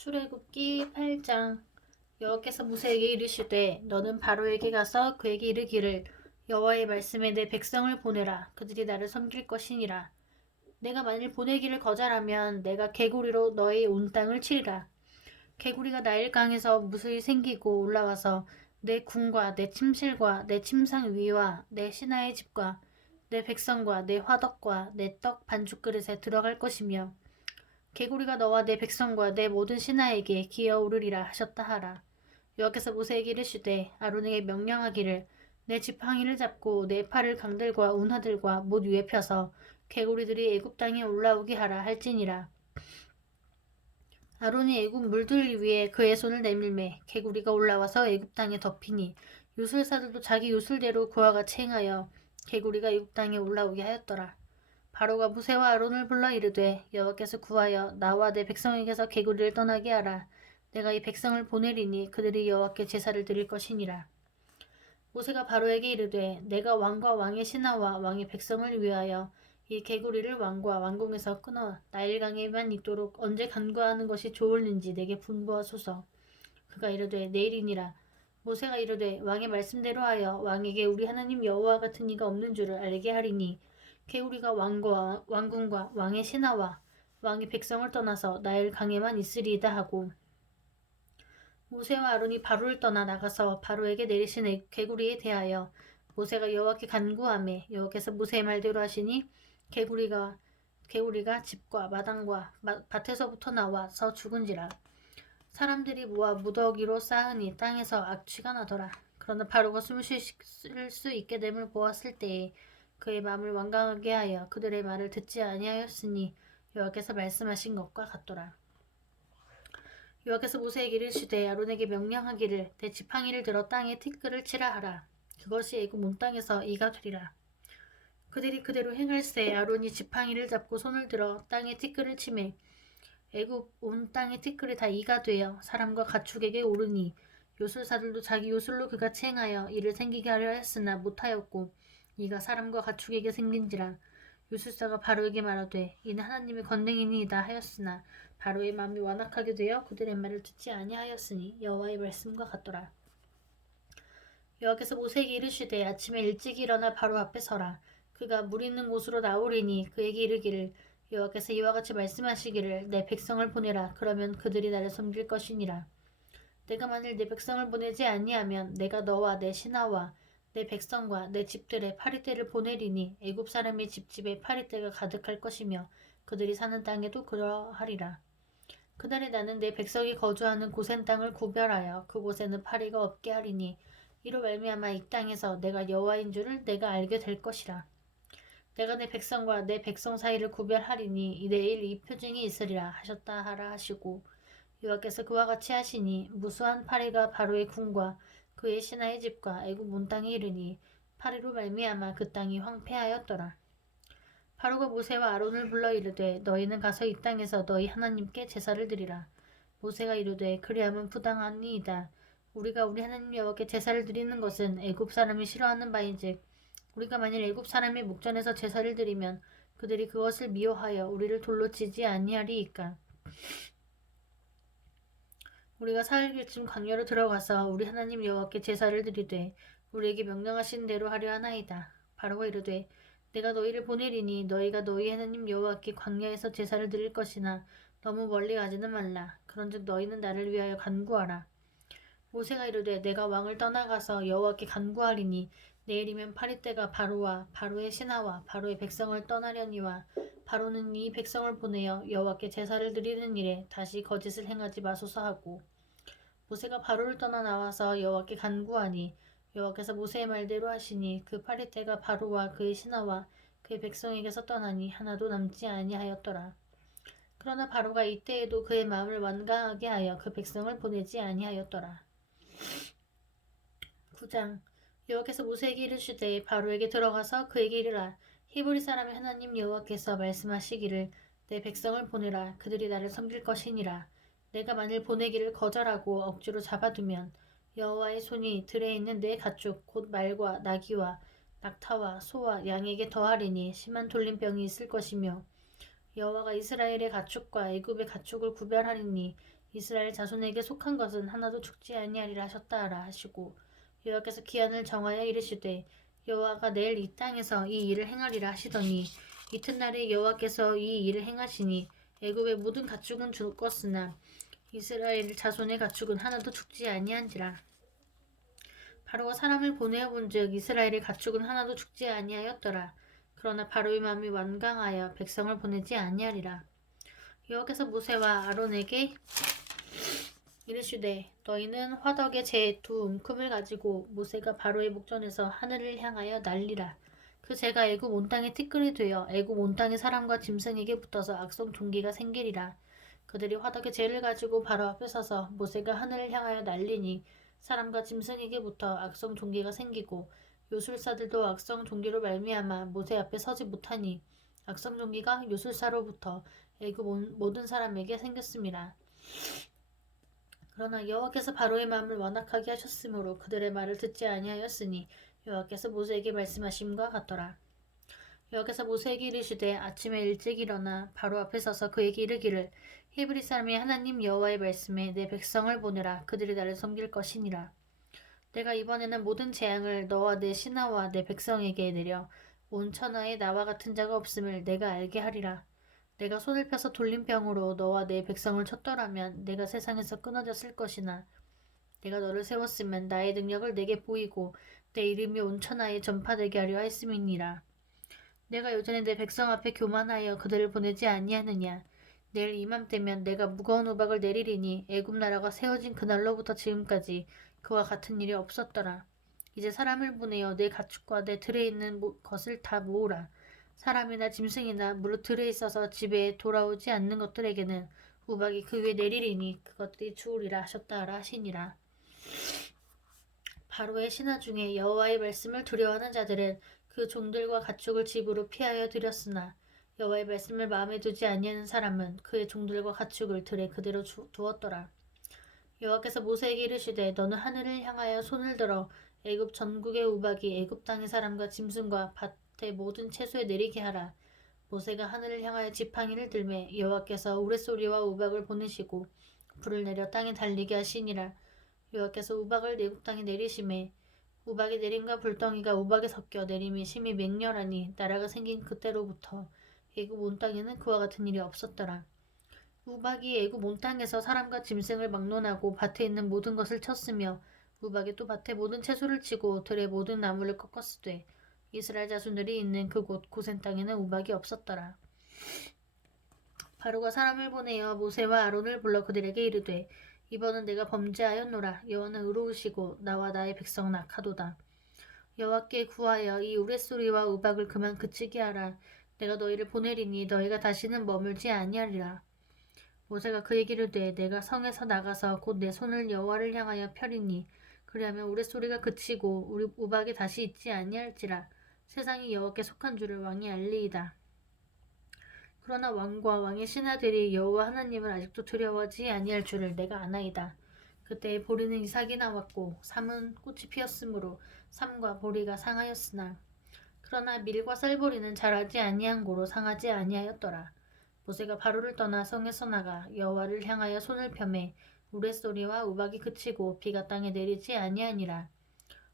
출애굽기 8장 여호께서 모세에게 이르시되 너는 바로에게 가서 그에게 이르기를 여호와의 말씀에 내 백성을 보내라 그들이 나를 섬길 것이니라 내가 만일 보내기를 거절하면 내가 개구리로 너의 온 땅을 치라 개구리가 나일강에서 무수히 생기고 올라와서 내 궁과 내 침실과 내 침상 위와 내 신하의 집과 내 백성과 내 화덕과 내 떡 반죽 그릇에 들어갈 것이며 개구리가 너와 내 백성과 내 모든 신하에게 기어오르리라 하셨다 하라. 여호와께서 모세에게 이르시되 아론에게 명령하기를 내 지팡이를 잡고 내 팔을 강들과 운하들과 못 위에 펴서 개구리들이 애굽 땅에 올라오게 하라 할지니라. 아론이 애굽 물들 위에 그의 손을 내밀매 개구리가 올라와서 애굽 땅에 덮이니 요술사들도 자기 요술대로 그와 같이 행하여 개구리가 애굽 땅에 올라오게 하였더라. 바로가 무세와 아론을 불러 이르되 여호와께서 구하여 나와 내 백성에게서 개구리를 떠나게 하라. 내가 이 백성을 보내리니 그들이 여호와께 제사를 드릴 것이니라. 모세가 바로에게 이르되 내가 왕과 왕의 신하와 왕의 백성을 위하여 이 개구리를 왕과 왕궁에서 끊어 나일강에만 있도록 언제 간과하는 것이 좋을는지 내게 분부하소서. 그가 이르되 내일이니라. 모세가 이르되 왕의 말씀대로 하여 왕에게 우리 하나님 여호와 같은 이가 없는 줄을 알게 하리니 개구리가 왕과 왕궁과 왕의 신하와 왕이 백성을 떠나서 나일 강에만 있으리이다 하고 모세와 아론이 바로를 떠나 나가서 바로에게 내리신 개구리에 대하여 모세가 여호와께 간구함에 여호와께서 모세의 말대로 하시니 개구리가 개구리가 집과 마당과 마, 밭에서부터 나와서 죽은지라 사람들이 모아 무더기로 쌓으니 땅에서 악취가 나더라 그러나 바로가 숨 쉴 수 있게 됨을 보았을 때에 그의 마음을 완강하게 하여 그들의 말을 듣지 아니하였으니 여호와께서 말씀하신 것과 같더라. 여호와께서 모세에게 이르시되 아론에게 명령하기를 내 지팡이를 들어 땅에 티끌을 치라 하라. 그것이 애굽 온 땅에서 이가 되리라. 그들이 그대로 행할세 아론이 지팡이를 잡고 손을 들어 땅에 티끌을 치매 애굽 온땅에 티끌이 다 이가 되어 사람과 가축에게 오르니 요술사들도 자기 요술로 그가이 행하여 이를 생기게 하려 했으나 못하였고 이가 사람과 가축에게 생긴지라 유술사가 바로에게 말하되 이는 하나님의 권능이니이다 하였으나 바로의 마음이 완악하게 되어 그들의 말을 듣지 아니하였으니 여호와의 말씀과 같더라. 여호와께서 모세에게 이르시되 아침에 일찍 일어나 바로 앞에 서라. 그가 물 있는 곳으로 나오리니 그에게 이르기를 여호와께서 이와 같이 말씀하시기를 내 백성을 보내라. 그러면 그들이 나를 섬길 것이니라. 내가 만일 내 백성을 보내지 아니하면 내가 너와 내 신하와 내 백성과 내 집들의 파리떼를 보내리니 애굽 사람의 집집에 파리떼가 가득할 것이며 그들이 사는 땅에도 그러하리라. 그날에 나는 내 백성이 거주하는 고센 땅을 구별하여 그곳에는 파리가 없게 하리니 이로 말미암아 이 땅에서 내가 여호와인 줄을 내가 알게 될 것이라. 내가 내 백성과 내 백성 사이를 구별하리니 내일 이 표징이 있으리라 하셨다 하라 하시고 여호와께서 그와 같이 하시니 무수한 파리가 바로의 궁과 그의 신하의 집과 애굽 몬 땅에 이르니 파리로 말미암아 그 땅이 황폐하였더라. 파로가 모세와 아론을 불러 이르되 너희는 가서 이 땅에서 너희 하나님께 제사를 드리라. 모세가 이르되 그리하면 부당하니이다. 우리가 우리 하나님 여호와께 제사를 드리는 것은 애굽 사람이 싫어하는 바인즉 우리가 만일 애굽 사람이 목전에서 제사를 드리면 그들이 그것을 미워하여 우리를 돌로 치지 아니하리이까. 우리가 사흘쯤 광야로 들어가서 우리 하나님 여호와께 제사를 드리되 우리에게 명령하신 대로 하려 하나이다. 바로가 이르되 내가 너희를 보내리니 너희가 너희 하나님 여호와께 광야에서 제사를 드릴 것이나 너무 멀리 가지는 말라. 그런즉 너희는 나를 위하여 간구하라. 모세가 이르되 내가 왕을 떠나가서 여호와께 간구하리니 내일이면 파리때가 바로와 바로의 신하와 바로의 백성을 떠나려니와 바로는 이 백성을 보내어 여호와께 제사를 드리는 일에 다시 거짓을 행하지 마소서 하고 모세가 바로를 떠나 나와서 여호와께 간구하니 여호와께서 모세의 말대로 하시니 그 파리떼가 바로와 그의 신하와 그의 백성에게서 떠나니 하나도 남지 아니하였더라. 그러나 바로가 이때에도 그의 마음을 완강하게 하여 그 백성을 보내지 아니하였더라. 9장 여호와께서 모세에게 이르시되 바로에게 들어가서 그에게 이르라 히브리 사람의 하나님 여호와께서 말씀하시기를 내 백성을 보내라 그들이 나를 섬길 것이니라 내가 만일 보내기를 거절하고 억지로 잡아두면 여호와의 손이 들에 있는 내 가축 곧 말과 나귀와 낙타와 소와 양에게 더하리니 심한 돌림병이 있을 것이며 여호와가 이스라엘의 가축과 애굽의 가축을 구별하리니 이스라엘 자손에게 속한 것은 하나도 죽지 아니하리라 하셨다 하라 하시고 여호와께서 기한을 정하여 이르시되 여호와가 내일 이 땅에서 이 일을 행하리라 하시더니 이튿날에 여호와께서 이 일을 행하시니 애굽의 모든 가축은 죽었으나 이스라엘 자손의 가축은 하나도 죽지 아니한지라. 바로가 사람을 보내본즉 어 이스라엘의 가축은 하나도 죽지 아니하였더라. 그러나 바로의 마음이 완강하여 백성을 보내지 아니하리라. 여호와께서 모세와 아론에게 이르시되 너희는 화덕의 제두 움큼을 가지고 모세가 바로의 목전에서 하늘을 향하여 날리라. 그 제가 애굽 온 땅의 티끌이 되어 애굽 온 땅의 사람과 짐승에게 붙어서 악성 종기가 생기리라. 그들이 화덕의 재를 가지고 바로 앞에 서서 모세가 하늘을 향하여 날리니 사람과 짐승에게부터 악성 종기가 생기고 요술사들도 악성 종기로 말미암아 모세 앞에 서지 못하니 악성 종기가 요술사로부터 애굽 모든 사람에게 생겼습니다. 그러나 여호와께서 바로의 마음을 완악하게 하셨으므로 그들의 말을 듣지 아니하였으니 여호와께서 모세에게 말씀하심과 같더라. 여호와께서 모세에게 이르시되 아침에 일찍 일어나 바로 앞에 서서 그에게 이르기를 히브리 사람이 하나님 여호와의 말씀에 내 백성을 보내라 그들이 나를 섬길 것이니라. 내가 이번에는 모든 재앙을 너와 내 신하와 내 백성에게 내려 온 천하에 나와 같은 자가 없음을 내가 알게 하리라. 내가 손을 펴서 돌림병으로 너와 내 백성을 쳤더라면 내가 세상에서 끊어졌을 것이나 내가 너를 세웠으면 나의 능력을 내게 보이고 내 이름이 온 천하에 전파되게 하려 했음이니라. 내가 요전에 내 백성 앞에 교만하여 그들을 보내지 아니하느냐. 내일 이맘때면 내가 무거운 우박을 내리리니 애굽 나라가 세워진 그날로부터 지금까지 그와 같은 일이 없었더라. 이제 사람을 보내어 내 가축과 내 들에 있는 것을 다 모으라. 사람이나 짐승이나 물로 들에 있어서 집에 돌아오지 않는 것들에게는 우박이 그 위에 내리리니 그것들이 주우리라 하셨다 라 하시니라. 바로의 신하 중에 여호와의 말씀을 두려워하는 자들은 그 종들과 가축을 집으로 피하여 들였으나 여호와의 말씀을 마음에 두지 아니하는 사람은 그의 종들과 가축을 들에 그대로 두었더라. 여호와께서 모세에게 이르시되 너는 하늘을 향하여 손을 들어 애굽 전국의 우박이 애굽 땅의 사람과 짐승과 밭의 모든 채소에 내리게 하라. 모세가 하늘을 향하여 지팡이를 들매 여호와께서 우레소리와 우박을 보내시고 불을 내려 땅에 달리게 하시니라. 여호와께서 우박을 내국 땅에 내리심에 우박이 내림과 불덩이가 우박에 섞여 내림이 심히 맹렬하니 나라가 생긴 그때로부터 애굽 온 땅에는 그와 같은 일이 없었더라. 우박이 애굽 온 땅에서 사람과 짐승을 막론하고 밭에 있는 모든 것을 쳤으며 우박이 또 밭에 모든 채소를 치고 들의 모든 나무를 꺾었으되 이스라엘 자손들이 있는 그곳 고센 땅에는 우박이 없었더라. 바로가 사람을 보내어 모세와 아론을 불러 그들에게 이르되 이번은 내가 범죄하였노라. 여호와는 의로우시고 나와 나의 백성은 악하도다. 여호와께 구하여 이 우레소리와 우박을 그만 그치게 하라. 내가 너희를 보내리니 너희가 다시는 머물지 아니하리라. 모세가 그 얘기를 돼 내가 성에서 나가서 곧 내 손을 여호와를 향하여 펴리니 그리하면 우레소리가 그치고 우리 우박이 다시 있지 아니할지라 세상이 여호와께 속한 줄을 왕이 알리이다. 그러나 왕과 왕의 신하들이 여호와 하나님을 아직도 두려워하지 아니할 줄을 내가 아나이다. 그때 보리는 이삭이 나왔고 삼은 꽃이 피었으므로 삼과 보리가 상하였으나 그러나 밀과 쌀보리는 자라지 아니한 고로 상하지 아니하였더라. 모세가 바로를 떠나 성에서 나가 여호와를 향하여 손을 펴매 우레소리와 우박이 그치고 비가 땅에 내리지 아니하니라.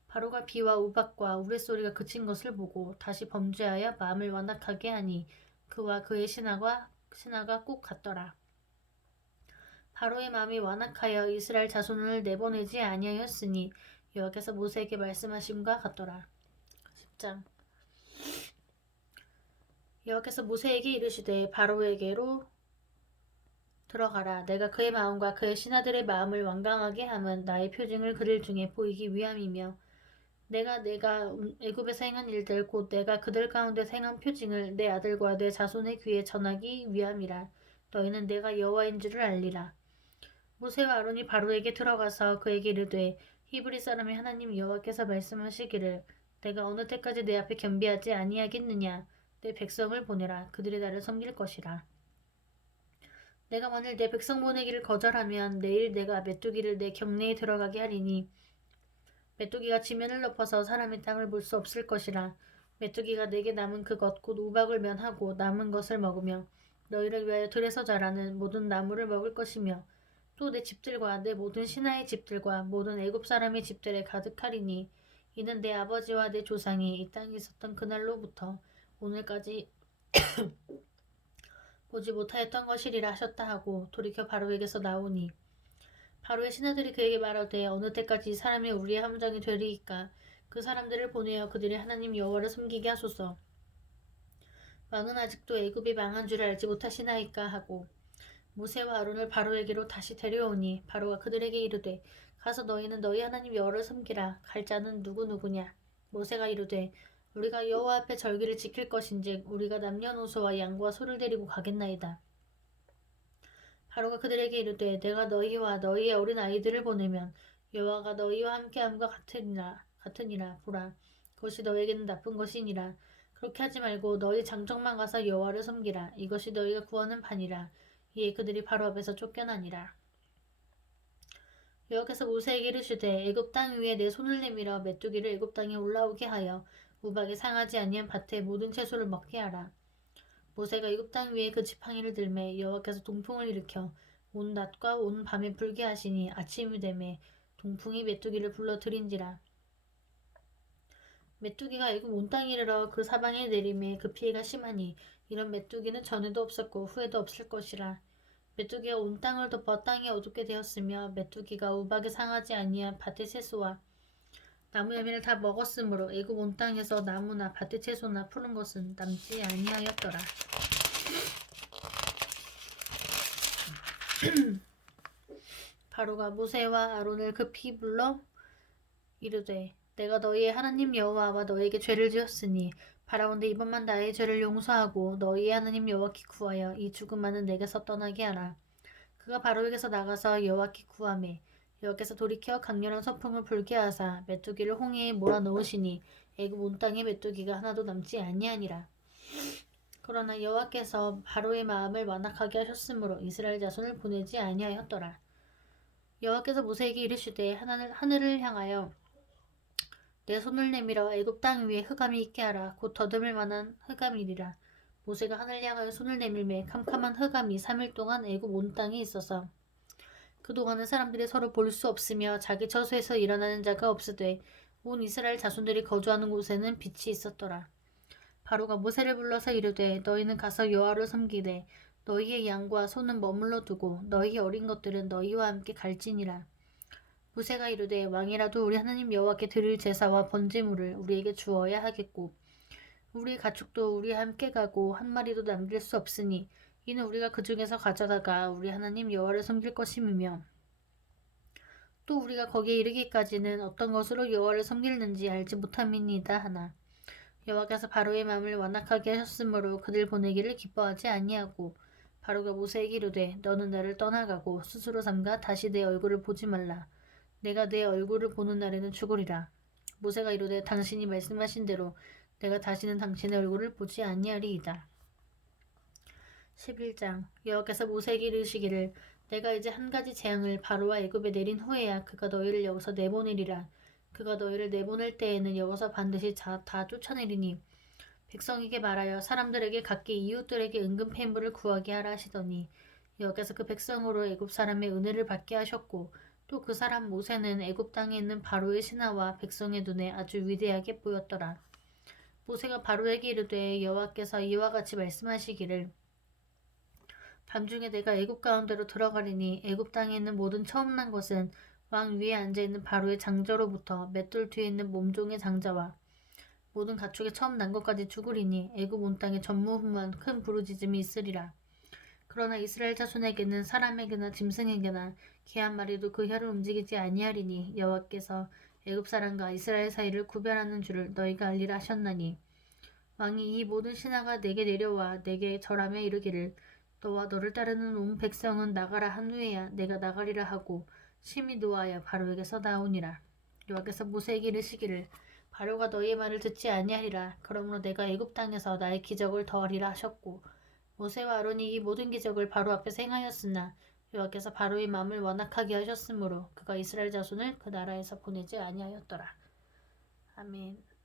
바로가 비와 우박과 우레소리가 그친 것을 보고 다시 범죄하여 마음을 완악하게 하니 그와 그의 신하가 신하가 꼭갔더라 바로의 마음이 완악하여 이스라엘 자손을 내보내지 아니하였으니 여호와께서 모세에게 말씀하심과 같더라. 10장 여호와께서 모세에게 이르시되 바로에게로 들어가라. 내가 그의 마음과 그의 신하들의 마음을 완강하게 함은 나의 표징을 그릴 중에 보이기 위함이며 내가 내가 음, 애굽에서 행한 일들 곧 내가 그들 가운데 행한 표징을 내 아들과 내 자손의 귀에 전하기 위함이라 너희는 내가 여호와인 줄을 알리라 모세와 아론이 바로에게 들어가서 그에게 이르되 히브리 사람의 하나님 여호와께서 말씀하시기를 내가 어느 때까지 내 앞에 겸비하지 아니하겠느냐 내 백성을 보내라 그들이 나를 섬길 것이라 내가 만일 내 백성 보내기를 거절하면 내일 내가 메뚜기를 내 경내에 들어가게 하리니 메뚜기가 지면을 높어서 사람이 땅을 볼 수 없을 것이라. 메뚜기가 내게 남은 그것 곧 우박을 면하고 남은 것을 먹으며 너희를 위하여 들에서 자라는 모든 나무를 먹을 것이며 또 내 집들과 내 모든 신하의 집들과 모든 애굽 사람의 집들에 가득하리니 이는 내 아버지와 내 조상이 이 땅에 있었던 그날로부터 오늘까지 보지 못하였던 것이리라 하셨다 하고 돌이켜 바로에게서 나오니 바로의 신하들이 그에게 말하되 어느 때까지 사람이 우리의 함정이 되리이까 그 사람들을 보내어 그들이 하나님 여호와를 섬기게 하소서. 왕은 아직도 애굽이 망한 줄 알지 못하시나이까 하고 모세와 아론을 바로에게로 다시 데려오니 바로가 그들에게 이르되 가서 너희는 너희 하나님 여호와를 섬기라 갈 자는 누구 누구냐 모세가 이르되 우리가 여호와 앞에 절기를 지킬 것인즉 우리가 남녀노소와 양과 소를 데리고 가겠나이다 바로가 그들에게 이르되 내가 너희와 너희의 어린 아이들을 보내면 여호와가 너희와 함께함과 같으니라 같으니라 보라 그것이 너에게는 나쁜 것이니라 그렇게 하지 말고 너희 장정만 가서 여호와를 섬기라 이것이 너희가 구하는 반이라 이에 그들이 바로 앞에서 쫓겨나니라 여호와께서 모세에게 이르시되 애굽 땅 위에 내 손을 내밀어 메뚜기를 애굽 땅에 올라오게 하여 우박에 상하지 아니한 밭에 모든 채소를 먹게 하라 모세가 이굽땅 위에 그 지팡이를 들매 여호와께서 동풍을 일으켜 온 낮과 온 밤에 불게 하시니 아침이 되매 동풍이 메뚜기를 불러 들인지라 메뚜기가 애굽 온땅 이르러 그 사방에 내림에 그 피해가 심하니 이런 메뚜기는 전에도 없었고 후에도 없을 것이라 메뚜기가 온 땅을 덮어 땅이 어둡게 되었으며 메뚜기가 우박에 상하지 아니한 밭의 채소와 나무 열매를 다 먹었으므로 애굽 온 땅에서 나무나 밭의 채소나 푸는 것은 남지 아니하였더라. 바로가 모세와 아론을 급히 불러 이르되 내가 너희의 하나님 여호와와 너희에게 죄를 지었으니 바라온대 이번만 나의 죄를 용서하고 너희의 하나님 여호와께 구하여 이 죽음만은 내게서 떠나게 하라. 그가 바로에게서 나가서 여호와께 구함에 여께서 돌이켜 강렬한 서풍을 불게 하사 메뚜기를 홍해에 몰아넣으시니 애굽 온 땅에 메뚜기가 하나도 남지 아니하니라. 그러나 여호와께서 바로의 마음을 완악하게 하셨으므로 이스라엘 자손을 보내지 아니하였더라. 여호와께서 모세에게 이르시되 하나는 하늘을 향하여 내 손을 내밀어 애굽 땅 위에 흑암이 있게 하라 곧 더듬을 만한 흑암이니라 모세가 하늘 향하여 손을 내밀매 캄캄한 흑암이 3일 동안 애굽 온 땅에 있어서 그동안은 사람들이 서로 볼 수 없으며 자기 처소에서 일어나는 자가 없으되 온 이스라엘 자손들이 거주하는 곳에는 빛이 있었더라. 바로가 모세를 불러서 이르되 너희는 가서 여호와를 섬기되 너희의 양과 소는 머물러 두고 너희 어린 것들은 너희와 함께 갈지니라. 모세가 이르되 왕이라도 우리 하나님 여호와께 드릴 제사와 번제물을 우리에게 주어야 하겠고 우리 가축도 우리 함께 가고 한 마리도 남길 수 없으니 이는 우리가 그 중에서 가져다가 우리 하나님 여호와를 섬길 것임이며 또 우리가 거기에 이르기까지는 어떤 것으로 여호와를 섬기는지 알지 못함이니이다 하나 여호와께서 바로의 마음을 완악하게 하셨으므로 그들 보내기를 기뻐하지 아니하고 바로가 모세에게 이르되 너는 나를 떠나가고 스스로 삼가 다시 내 얼굴을 보지 말라 내가 내 얼굴을 보는 날에는 죽으리라 모세가 이르되 당신이 말씀하신 대로 내가 다시는 당신의 얼굴을 보지 아니하리이다 11장 여호와께서 모세에게 이르시기를 내가 이제 한 가지 재앙을 바로와 애굽에 내린 후에야 그가 너희를 여기서 내보내리라 그가 너희를 내보낼 때에는 여기서 반드시 자, 다 쫓아내리니 백성에게 말하여 사람들에게 각기 이웃들에게 은근팬물을 구하게 하라 하시더니 여호와께서 그 백성으로 애굽 사람의 은혜를 받게 하셨고 또 그 사람 모세는 애굽 땅에 있는 바로의 신하와 백성의 눈에 아주 위대하게 보였더라 모세가 바로에게 이르되 여호와께서 이와 같이 말씀하시기를 밤중에 내가 애굽 가운데로 들어가리니 애굽 땅에 있는 모든 처음난 것은 왕 위에 앉아 있는 바로의 장자로부터 맷돌 뒤에 있는 몸종의 장자와 모든 가축의 처음 난 것까지 죽으리니 애굽 온 땅에 전무후무한 큰 부르짖음이 있으리라. 그러나 이스라엘 자손에게는 사람에게나 짐승에게나 개한말에도그 혀를 움직이지 아니하리니 여호와께서 애굽 사람과 이스라엘 사이를 구별하는 줄을 너희가 알리라 하셨나니 왕이 이 모든 신하가 내게 내려와 내게 절함에 이르기를 너와 너를 따르는 온 백성은 나가라 한 후에야 내가 나가리라 하고 심히 노아야 바로에게서 나오니라. 여호와께서 모세에게 이르시기를 바로가 너희의 말을 듣지 아니하리라. 그러므로 내가 애굽 땅에서 나의 기적을 더하리라 하셨고 모세와 아론이 이 모든 기적을 바로 앞에서 행하였으나 여호와께서 바로의 마음을 완악하게 하셨으므로 그가 이스라엘 자손을 그 나라에서 보내지 아니하였더라. 아멘.